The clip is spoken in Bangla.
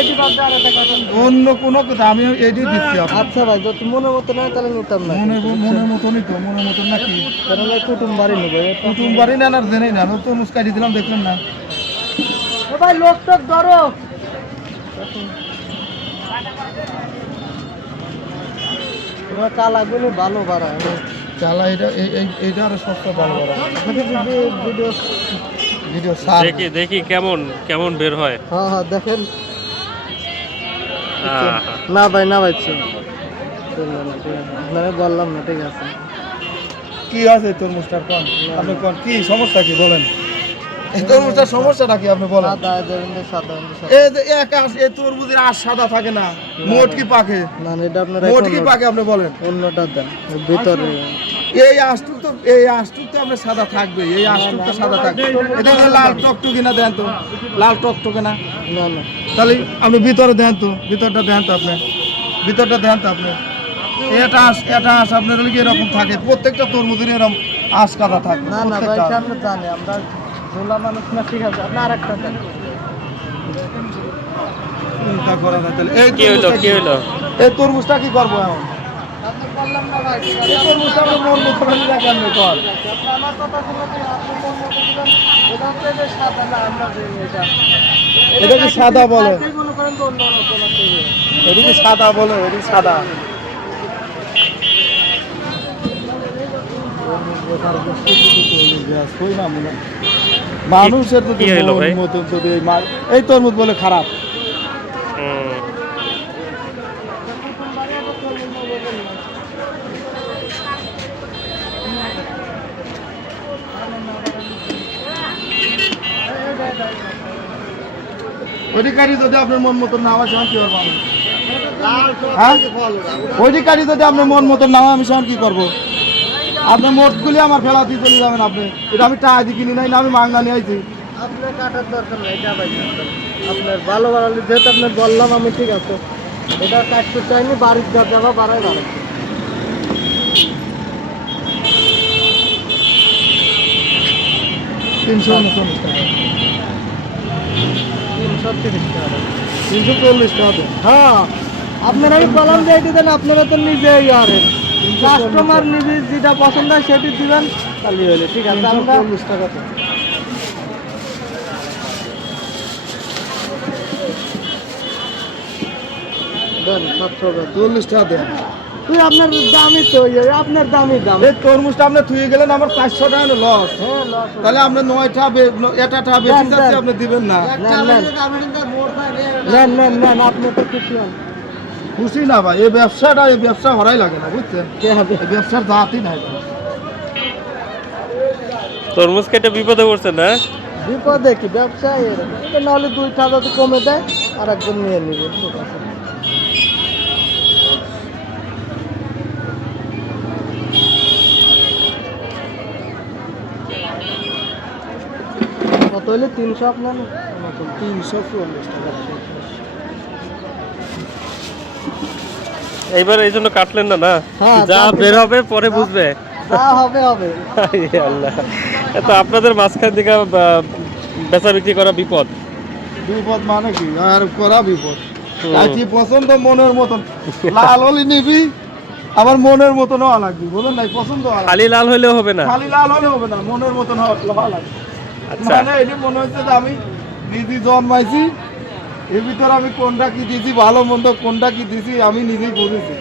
এটি বাদ দিয়ে আরেকটা কাটুন। অন্য কোনো কথা আমি এটি দিচ্ছি আপনাকে। আচ্ছা ভাই, যদি মনের মতো নয় তাহলে নিতাম না। মনের মতনই তো, মনের মতন নাকি কারণ এই কুটুম বাড়ি নেবো। কুটুম বাড়ি নেন আর জেনেই না, তরমুজ কাটি দিলাম দেখলেন না। ও ভাই, লোক টোক ধরো। তোমার চালাগুলো ভালো বাড়ায়। চালা এটা এইটা আরো সস্তা ভালো বড় ভিডিও ভিডিও সার দেখি দেখি কেমন কেমন বের হয়। হ্যাঁ হ্যাঁ দেখেন। আহা, না ভাই, না ভাই, আপনাকে বললাম না, ঠিক আছে। কি আছে তরমুজটার কোন আপনি কোন কি সমস্যা কি বলেন, এই তরমুজটার সমস্যাটা কি আপনি বলেন। সাদা দেবেন, সাদা এই যে এক আঁশ, এই তরমুজের আঁশ সাদা থাকে না, মোট কি পাকে, না না, এটা আপনার মোট কি পাকে আপনি বলেন। অন্যটা দেন ভিতরে। এই আঁশটুক তো, এই আঁশটুক তো আপনার সাদা থাকবে, এই আঁশটুক তো সাদা থাকবে। এটা হলো লাল টকটকি না, দেন তো লাল টকটকে না, না না, তাহলে আপনি ভিতরে দেন তো, ভিতরটা দেন তো আপনি, ভিতরটা দেন তো আপনি। এটা আঁশ আপনার হলে কি এরকম থাকে, প্রত্যেকটা তরমুজের এরকম আঁশ কাদা থাকে না না ভাই, প্রত্যেকটা। আপনি জানে আমরা ঝোলা মানুষ না, ঠিক আছে। আপনি আরেকটা দেন। চিন্তা করা যায় তাহলে। এই কি হইলো কি হইলো? এই তরমুজটা কি করবো এখন? আপনি বললাম না ভাই, এই তরমুজটা আমরা মন মতো করে নিলে কেমনে কর? আমার কথা শুনে কি আপনি মন মতো দিবেন? এটা হচ্ছে যে সাদা না, আমরা যে এটা এটা কি সাদা বলে? কাটলেই মনে করেন তো অন্য কোনো থেকে। এটা কি সাদা বলে? এটা কি সাদা? মানুষের তো কি হইলো ভাই? মতন যদি এই তরমুজ বলে খারাপ। হুম, অধিকারী যদি আপনার মন মতন না হয় সেখানে কি করবো আমি? হ্যাঁ, অধিকারী যদি আপনার মন মতন না হয় আমি সেখানে কি করবো? আপনার মোটগুলি আমার ফেলা দিয়ে চলে যাবেন আপনি। এটা আমি টাকা দিয়ে কিনি নাই না, আমি মাংনা নিয়ে আইছি। আপনার কাটার দরকার নেই, এটা ভাই আপনার ভালো বাড়ালে, যেহেতু আপনার বললাম আমি, ঠিক আছে। এটা কাটতে চাইনি, বাড়ির যা যাবা বাড়াই বাড়াচ্ছে। 339 টাকা, 330 টাকা। 340 টাকা দেন। হ্যাঁ, আপনারা আমি বললাম যে এটি দেন, আপনারা তো নিজেই আরেন কাস্টমার নিজে যেটা পছন্দ হয় সেটি দিবেন, তাহলে হলে ঠিক আছে। আমরা 340 টাকা দেন। দেন 700 40 টাকা দেন। তুই আপনার দামই তো, আপনার দামই দাম। এই তরমুজটা আপনি থুয়ে গেলেন আমার 500 টাকা লস। হ্যাঁ, লস। তাহলে আপনি 9টা এটা বেশি দেন, যাচ্ছে, দেন। আপনি দিবেন না। নেন নেন নেন, আপনি তো খুশি হন। খুশি না ভাই, এই ব্যবসা হরাই লাগে না, বুঝছেন? কে হবে? এই ব্যবসার জাতই নাই। তরমুজ কেটে বিপদে পড়ছে না? বিপদে কি, ব্যবসায় এরকম। এটা নাহলে 2টা যদি কমে দেয় আর একজন নিয়ে নিবে, ঠিক আছে। কত হইলে 300 আপনার? 340 টাকা। এইবার এই জন্য কাটলেন না না? হ্যাঁ, যা কাটলে- বের হবে পরে বুঝবে। যা হবে হবে। হায় আল্লাহ, তো আপনাদের মাঝখান থেকে বেচা বিক্রি করা বিপদ। বিপদ মানে কি আর করা বিপদ। হুম। কাটি পছন্দ মনের মতন, লাল হলে নিবি, আবার মনের মতন হওয়া লাগবে, বুঝলেন নাই? পছন্দ হওয়া লাগবে। খালি লাল হইলেও হবে না। খালি লাল হলে হবে না, মনের মতন হওয়া লাগবে। আচ্ছা, মানে এটি মনে হচ্ছে যে আমি নিজে জন্মাইছি, এর ভিতর আমি কোনটা কি দিছি, ভালো মন্দ কোনটা কি দিছি আমি নিজেই বুঝেছি।